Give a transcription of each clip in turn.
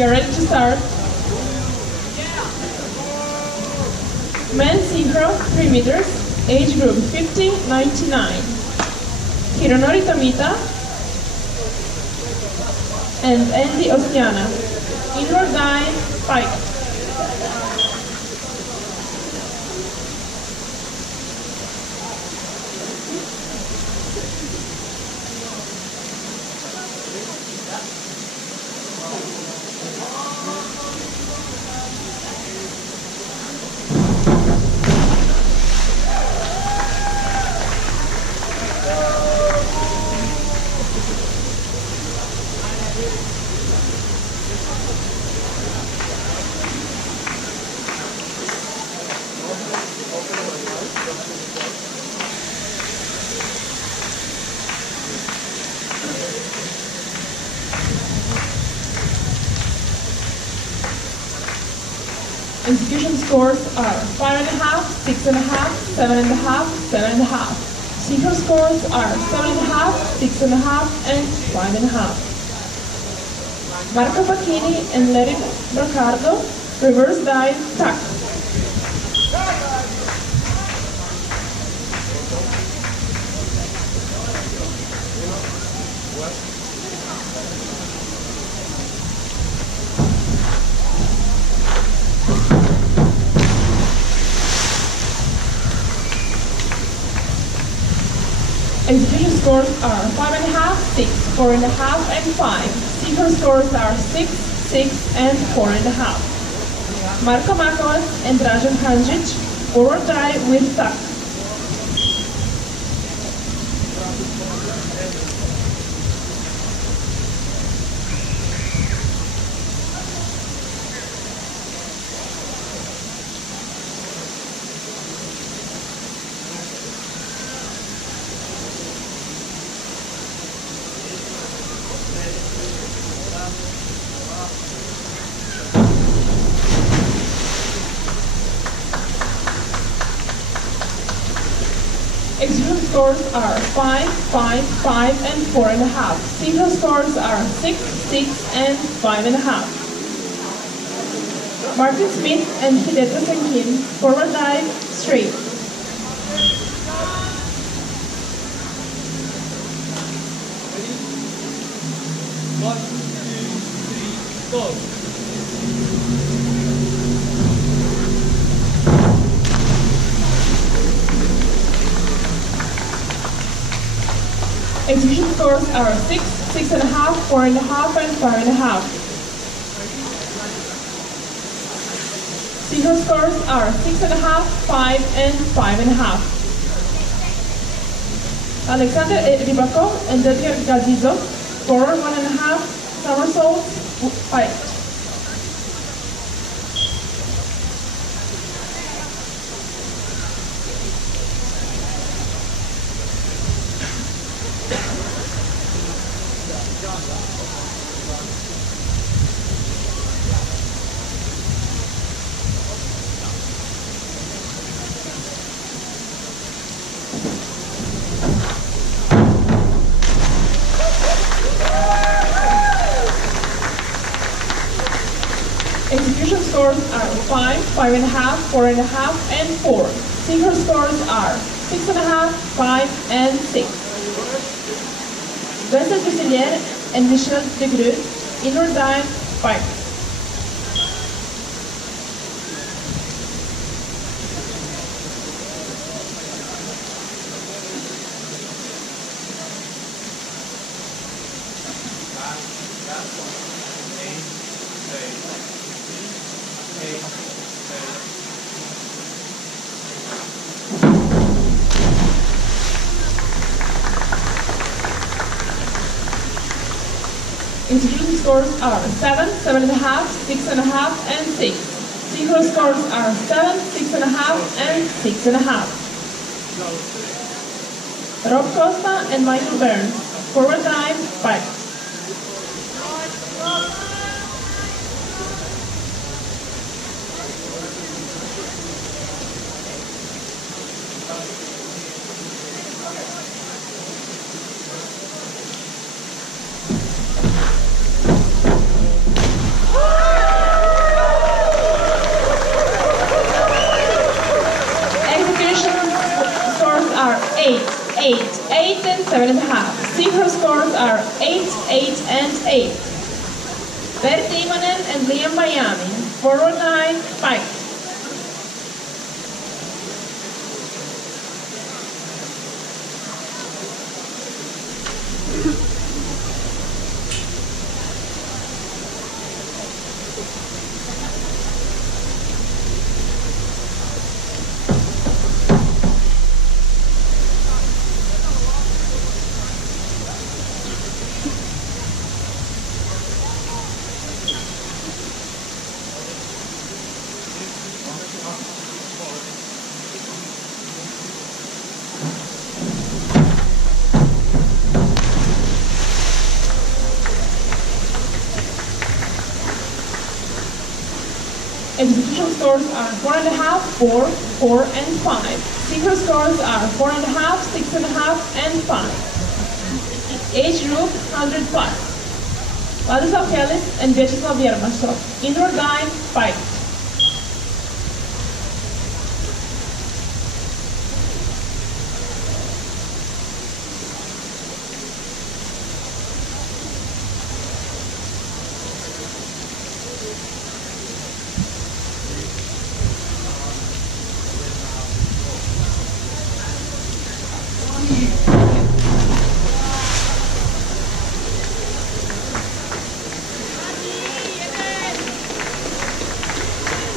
We are ready to start. Men's synchro, 3 meters, age group 50-99. Hironori Tomita and Andy Ostiana. Inward dive, pike. Execution scores are 5.5, 6.5, 7.5, 7.5. Synchro scores are 7.5, 6.5, and 5.5. Marco Pacchini and Larry Brocardo, reverse dive, tuck. Execution scores are 5.5, 6, 4.5, and 5. Synchro scores are 6, 6, and 4.5. Marko Makovac and Dražen Handžić, forward dive with tuck. Execution scores are 5, 5, 5, and 4.5. Synchro scores are 6, 6, and 5.5. Martin Smith and Hideto Senkin, forward dive, straight. One, two, three, go. Execution scores are 6, 6.5, 4.5, and 5.5. Synchro scores are 6.5, 5, and 5.5. Alexander Rybakov and Edgar Gazizov, forward 1.5, somersaults, pike. Execution scores are 5, 5.5, 4.5, and 4. Synchro scores are 6.5, 5, and 6. Vincent Dusselier and Michel Degrue, inward dive, pike. Execution scores are 7, 7.5, 6.5, and 6. Synchro scores are 7, 6.5, and 6.5. Rob Costa and Michael Burns, forward dive, pike. 8, 8 and 7.5. Synchro scores are 8, 8 and 8. Bert Imanen and Liam Miami. Forward 9, fight. Execution scores are 4.5, 4, 4 and 5. Synchro scores are 4.5, 6.5 and 5. Age group 100 plus. Vladislav Helis and Vyacheslav Yermashov. Indoor dive, fight.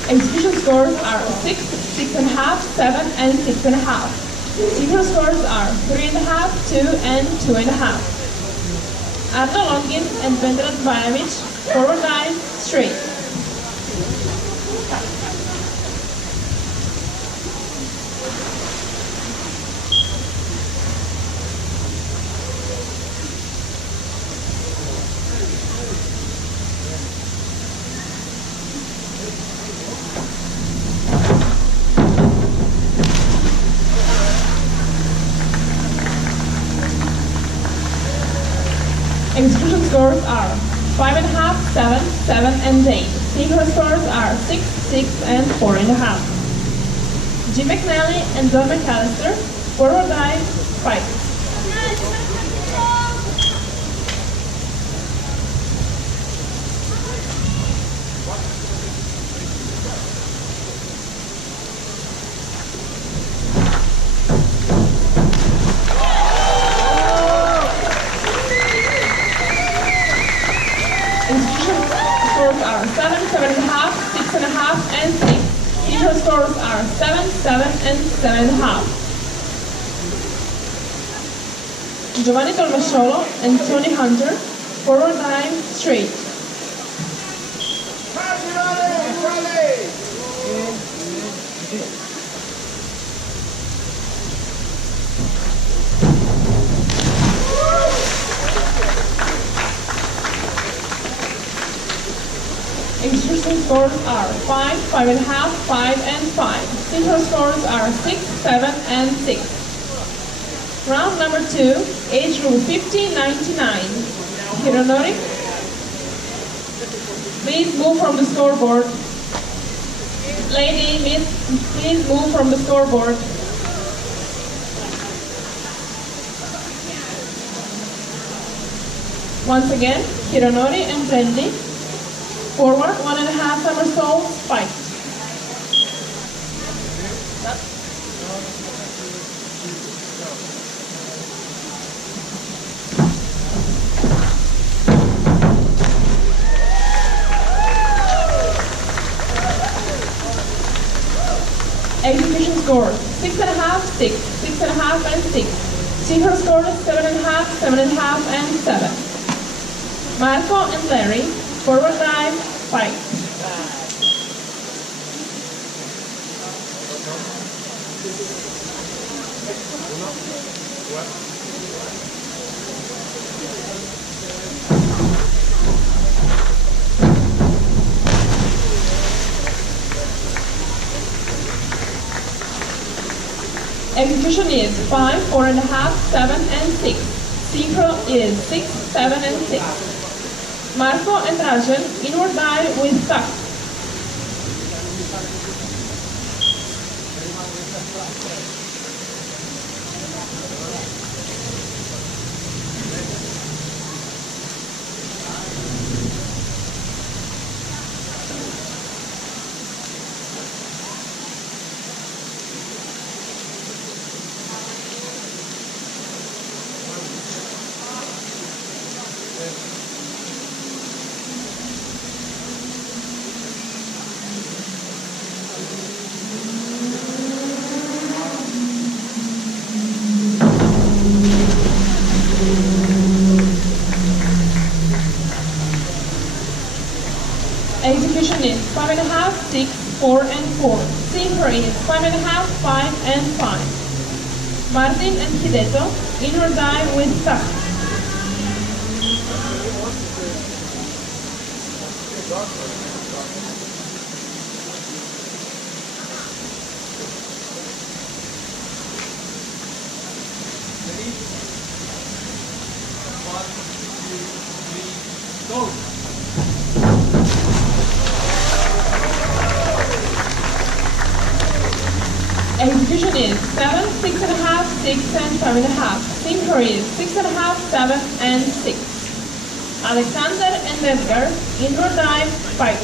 Execution scores are 6, 6.5, 7 and 6.5. Synchro scores are 3.5, 2 and 2.5. Arno Longin and Vendrat Vajamic, forward dive, straight. Execution scores are 5.5, 7, 7 and 8. Synchro scores are 6, 6 and 4.5. Jim McNally and Don McAllister, forward dive, fight. Scores are 7, 7.5, 6.5 and 6. Synchro scores are 7, 7 and 7.5. Giovanni Tolmasciolo and Tony Hunter, forward dive, straight. Execution scores are 5, 5.5, 5 and 5. Synchro scores are 6, 7 and 6. Round number 2, age group 50-99. Hironori, please move from the scoreboard. Lady, please move from the scoreboard. Once again, Hironori and Trendy. Forward 1.5 somersaults, fight. Execution scores 6.5, 6, 6.5 and 6. Synchro scores 7.5, 7.5 and 7. Marco and Larry, forward dive, fight. Execution is 5, 4.5, 7 and 6. Synchro is 6, 7 and 6. Marco and Rajan, inward dive with tuck. 4 and 4. Synchro is 5.5, 5 and 5. Martin and Hideto, inward dive with tuck. Ready? 1, 2, 3, go! Execution is 7, 6.5, 6 and 5.5. Synchro is 6.5, 7 and 6. Alexander and Edgar, inward dive, fight.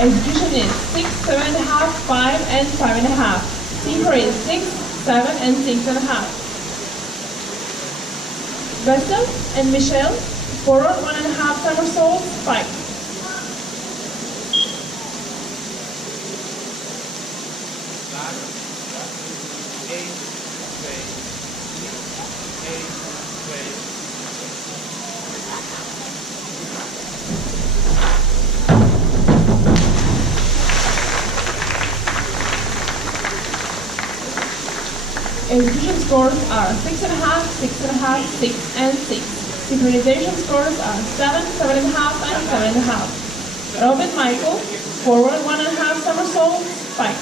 Execution is 6, 7.5, 5 and 5.5. Synchro is 6, 7 and 6.5. Vestal and Michelle, forward 1.5 somersaults, fight. Execution scores are 6.5, 6.5, 6 and 6. Synchronization scores are 7, 7.5 and 7.5. Robin Michael, forward 1.5 somersaults, fight.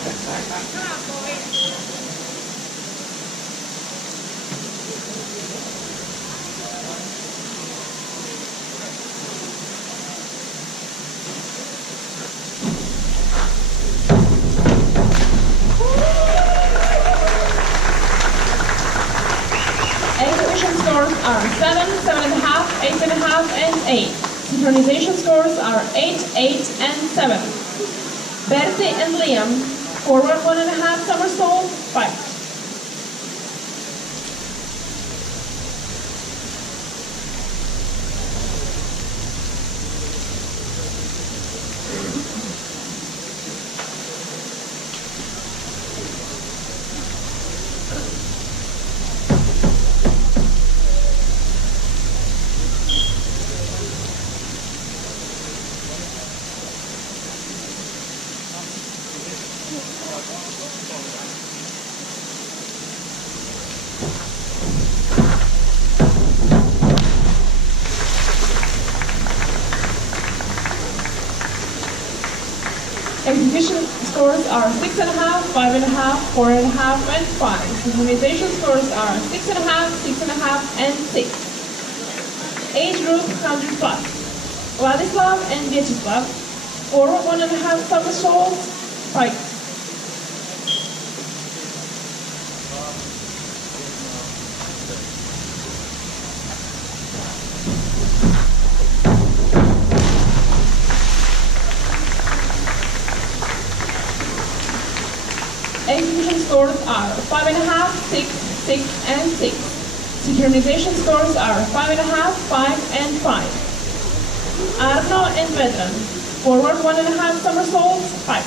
Scores are 7, 7.5, 8.5 and 8. Synchronization scores are 8, 8 and 7. Bertie and Liam, forward 1.5 somersault, fight. Execution scores are 6.5, 5.5, 4.5, and 5. Synchronization scores are 6.5, 6.5, and 6. Age group 100 plus. Vladislav and Vyacheslav, forward 1.5 somersaults, fight. Execution scores are 5.5, 6, 6, and 6. Synchronization scores are 5.5, 5, and 5. Arno and Vedran, forward 1.5 somersaults, fight.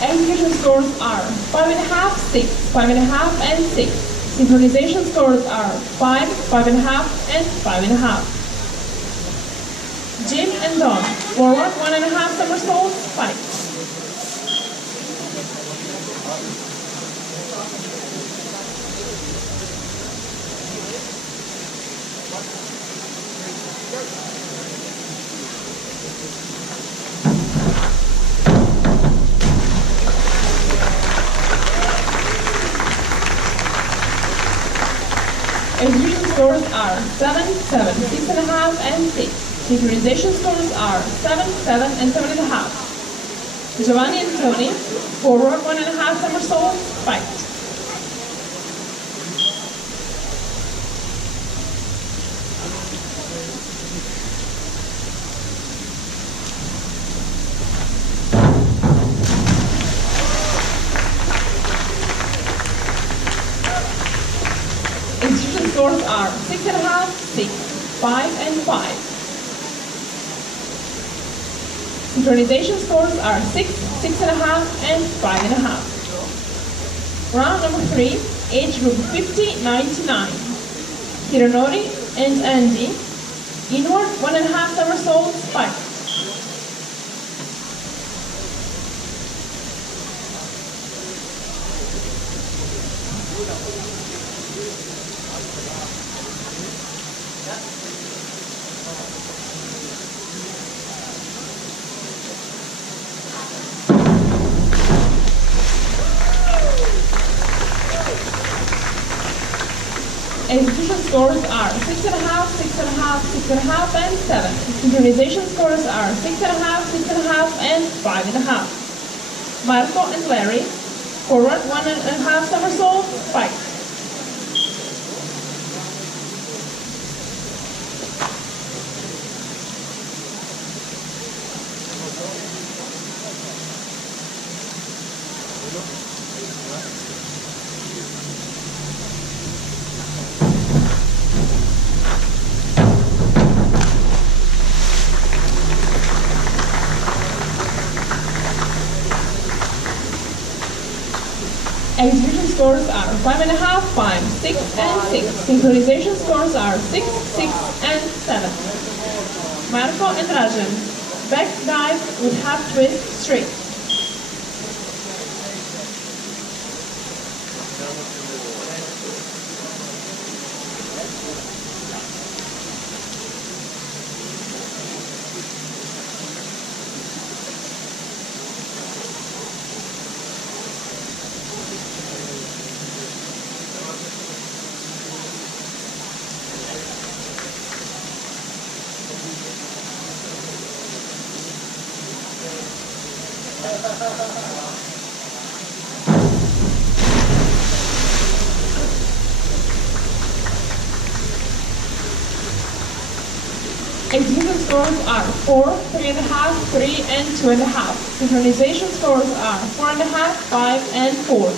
Execution scores are 5.5, 6, 5.5, and 6. Synchronization scores are 5, 5.5, and 5.5. Jim and Don, forward 1.5 somersaults, fight. Execution scores are 7, 7, 6.5, and 6. Synchronization scores are 7, 7, and 7.5. Giovanni and Tony, forward 1.5 somersault, fight. Execution scores are 6.5, 6, 5, and 5. Synchronization scores are 6, 6.5, and 5.5. Round number 3, age group 50-99. Hironori and Andy, inward 1.5 somersaults, fight. Execution scores are 6.5, 6.5, 6.5, and 7. Synchronization scores are 6.5, 6.5, and 5.5. Marco and Larry, forward 1.5 somersault, fight. Execution scores are 5.5, 5, 6, and 6. Synchronization scores are 6, 6, and 7. Marco and Rajan, back dive with half twist straight. Execution scores are 4, 3.5, 3, and 2.5. Synchronization scores are 4.5, 5, and 4.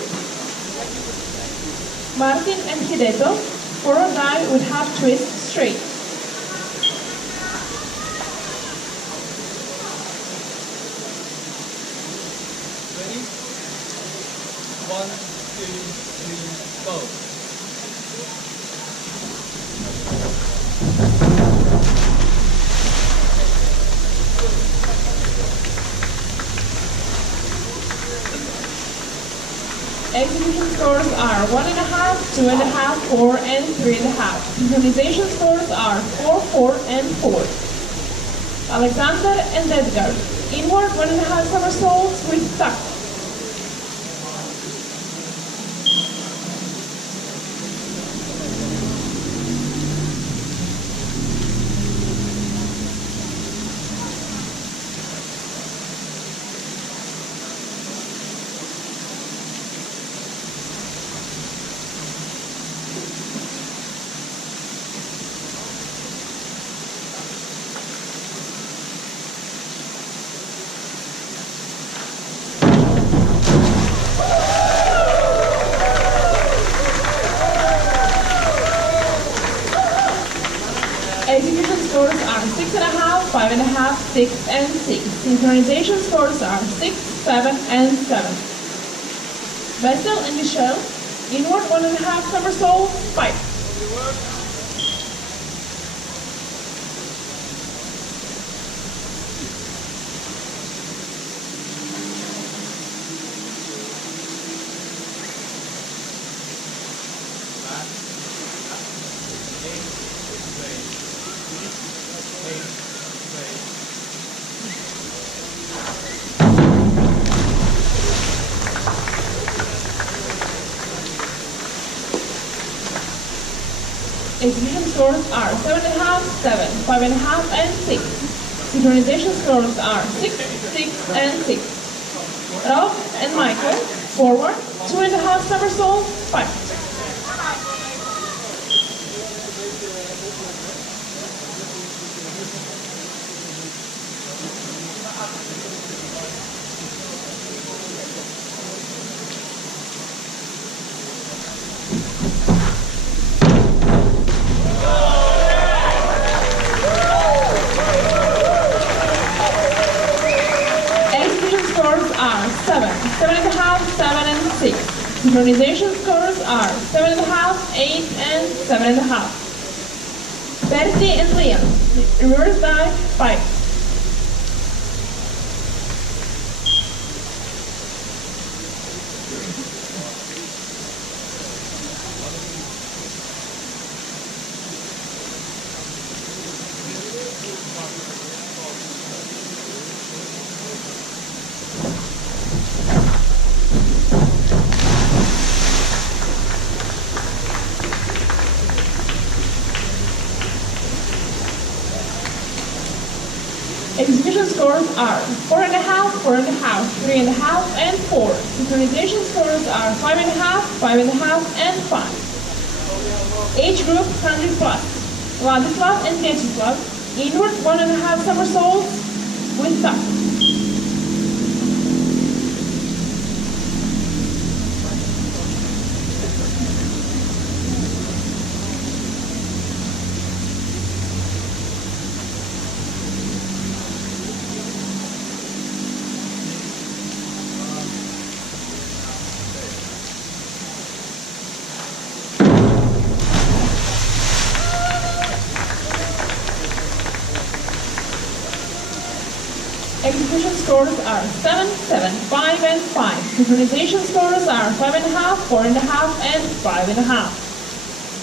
Martin and Hideto, forward dive with half twist straight. Ready? 1, 2, 3, go. Execution scores are 1.5, 2.5, 4, and 3.5. Synchronization scores are 4, 4, and 4. Alexander and Edgar, inward 1.5 somersaults with tuck. Execution scores are 6.5, 5.5, 6, and 6. Synchronization scores are 6, 7, and 7. Vessel and Michelle, inward 1.5 somersault, fight. Execution scores are 7.5, 7, 5.5, and 6. Synchronization scores are 6, 6, and 6. Rob and Michael, forward, 2.5 somersaults, 5. Are 7, 7.5, 7, and 6. Synchronization scores are 7.5, 8, and 7.5. Bertie and Liam, reverse dive, 5. Execution scores are 4.5, 4.5, 3.5, and 4. Synchronization scores are 5.5, 5.5, and 5. Age group 100 plus. Vladislav and Vyacheslav, inward 1.5 somersaults with tuck. Execution scores are 7, 7, 5, and 5. Synchronization scores are 5.5, 4.5, and 5.5.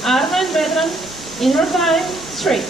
Arma and Vedran, inward dive, straight.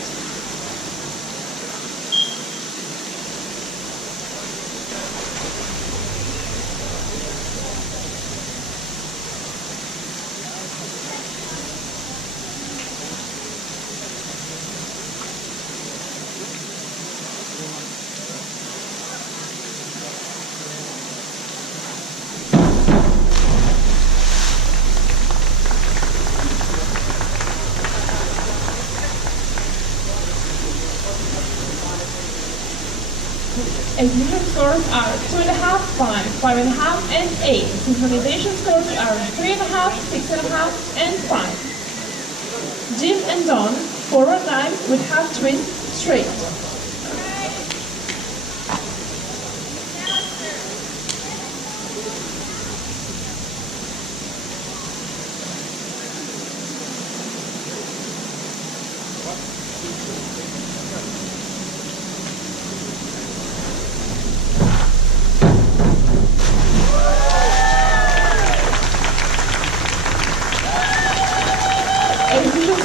Execution scores are 2.5, 5, 5.5, and 8. Synchronization scores are 3.5, 6.5, and 5. Jim and Don, forward dive with half twist, straight.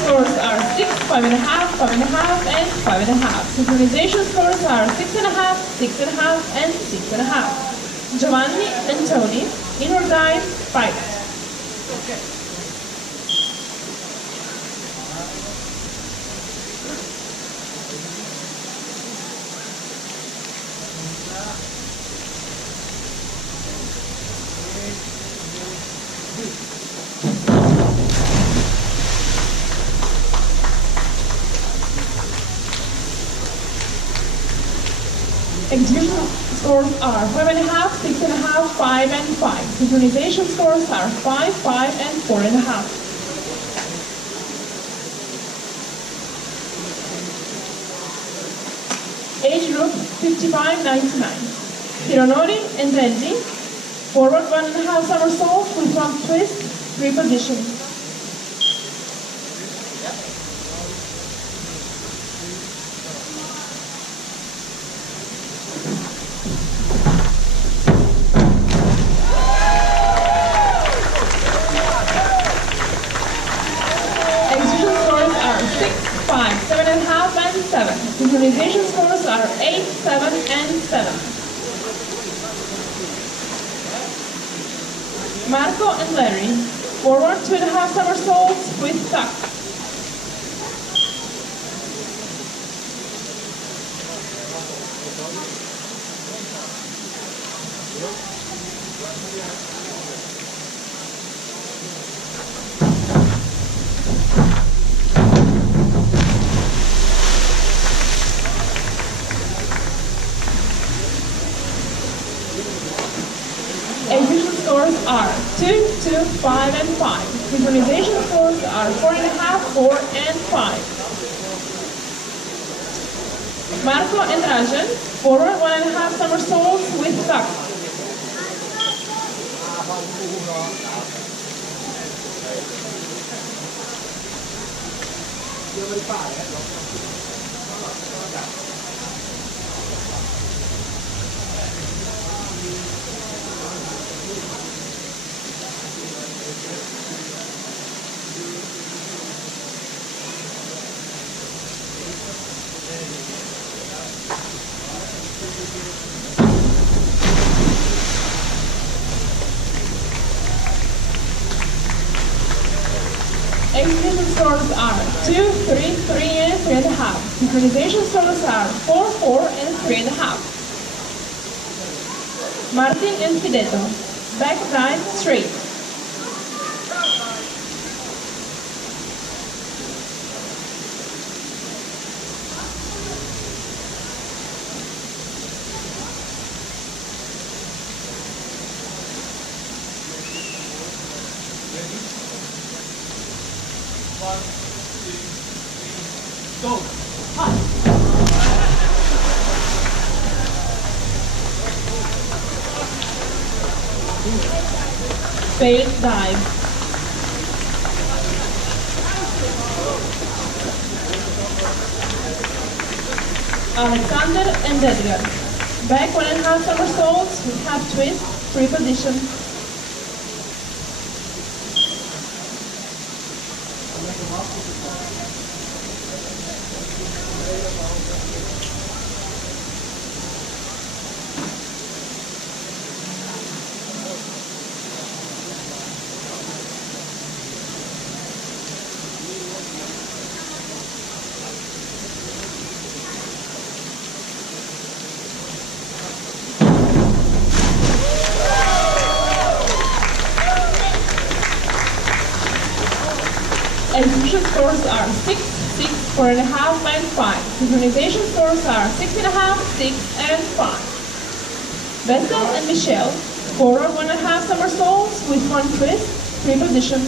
Scores are 6, 5.5, 5.5, and 5.5. Synchronization scores are 6.5, 6.5, and 6.5. Giovanni and Tony, inward dive, 5. Execution scores are 5.5, 6.5, 5, and 5. Synchronization scores are 5, 5, and 4.5. Age group 55-99. Hironori and Renji, forward 1.5 somersault with front twist, reposition. Synchronization scores are 8, 7, and 7. Marco and Larry, forward 2.5 somersaults with tuck. scores 5 and 5. Synchronization scores are 4.5, 4 and 5. Marco and Rajan, forward 1.5 somersaults with tuck. Execution scores are 2, 3, 3 and 3.5. Synchronization scores are 4, 4 and 3.5. Martin and Fideto. Back right straight. One, two, three, go. High. Failed dive. Alexander and Edgar. Back 1.5 somersaults with half twist, free position. Execution scores are 6, 6, 4.5 and 5. Synchronization scores are 6.5, 6 and 5. Vessel and Michelle, forward 1.5 somersaults with one twist, free position.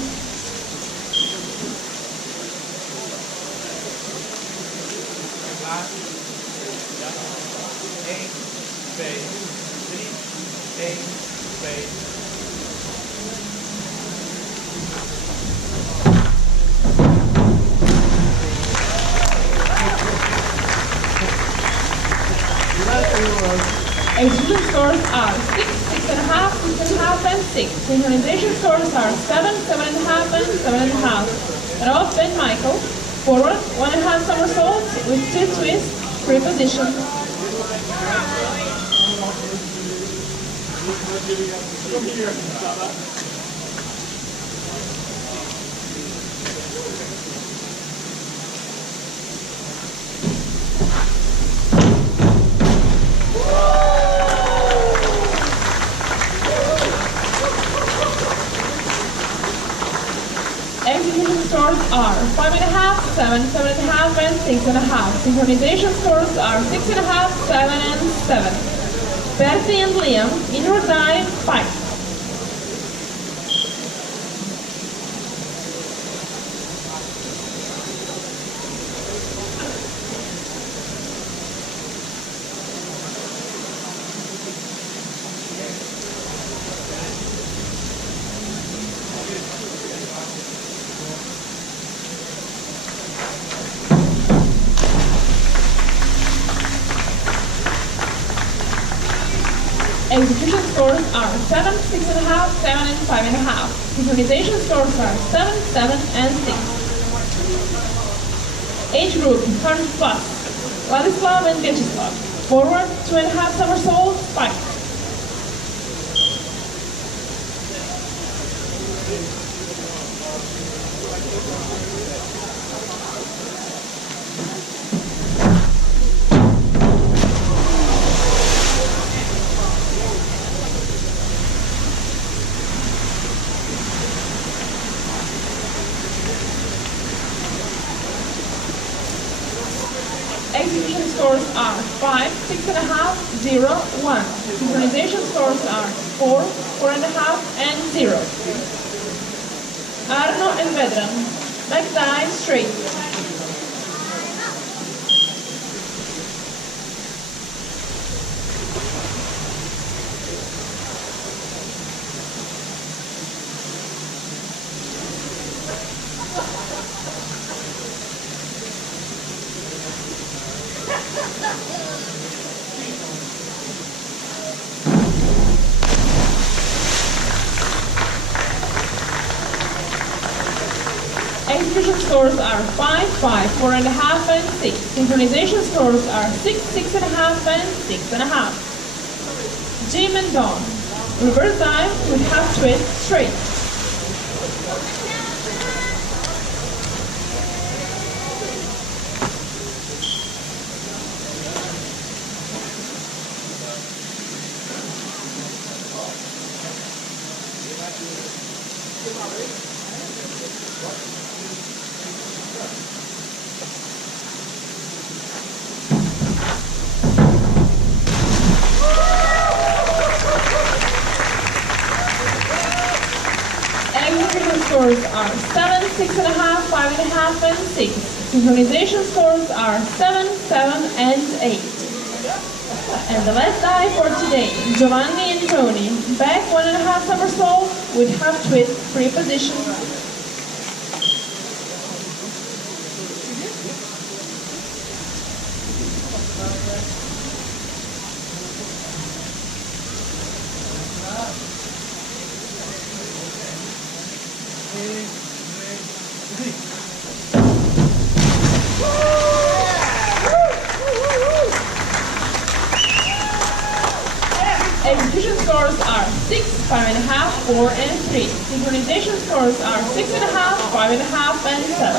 Execution scores are 6, 6.5, 6.5 and 6. Synchronization scores are 7, 7.5 and 7.5. Rob and Michael, forward 1.5 somersaults with 2 twists, free position. Execution scores are 5.5, 7, 7.5 and 6.5. Synchronization scores are 6.5, 7 and 7. Percy and Liam, inward dive, 5. Execution scores are 7, 6.5, 7 and 5.5. Synchronization scores are 7, 7 and 6. Age group 100 plus. Ladislav and Vyacheslav. Forward 2.5 somersaults, 5. Execution scores are 5, 6.5, 0, 1. Synchronization scores are 4, 4.5 and 0. and veteran. Back dive straight. Execution scores are 5, 5, 4.5, and 6. Synchronization scores are 6, 6.5, and 6.5. Jim and Don. Reverse dive with half twist straight. Execution scores are 7, 6.5, 5.5, and 6. Synchronization scores are 7, 7, and 8. And the last dive for today, Giovanni and Tony. Back 1.5 somersault with half twist, free position. Execution scores are 6, 5.5, 4, and 3. Synchronization scores are 6.5, 5.5, and 7.